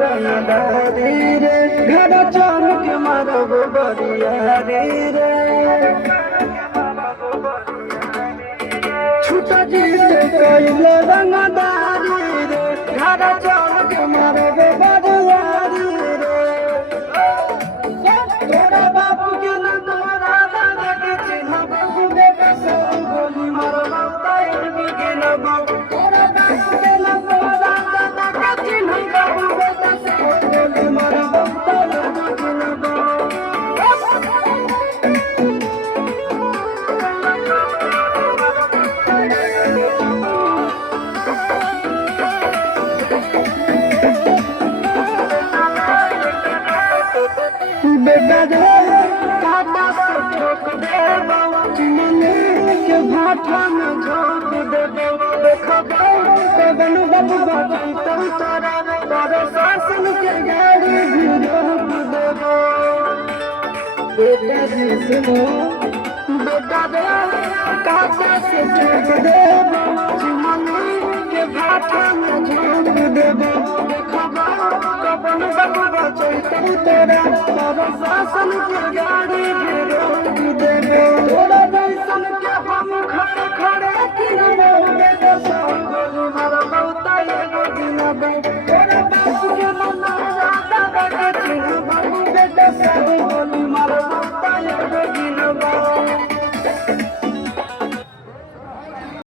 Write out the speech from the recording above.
रंगदारी रे घर चमक मारब बरियारी रे छूटा जीत कैल रंगदारी रे घर चमक मारब बरियारी रे तोरा बाबू के न तोरा दादा के चिन्ह बाबू बेटा सब गोली मारब तायर के न बाबू तोरा बाबू के न तोरा दादा के चिन्ह बाबू बेटा सब गोली मारब तायर के न बेटा दे काटा से ठोक दे चिमनी के भाठा में झोंक दे देखबे पवन बाबू बाजी तुम तोरा तोरे शासन के गाड़ी भी रोक देबो बेटा जी सुनो बेटा दे काटा से ठोक दे चिमनी के भाठा में झोंक देबो देखबे पवन बाबू बाजी तुम तोरा तोरे शासन के गाड़ी भी रोक देबो तोरा जैसन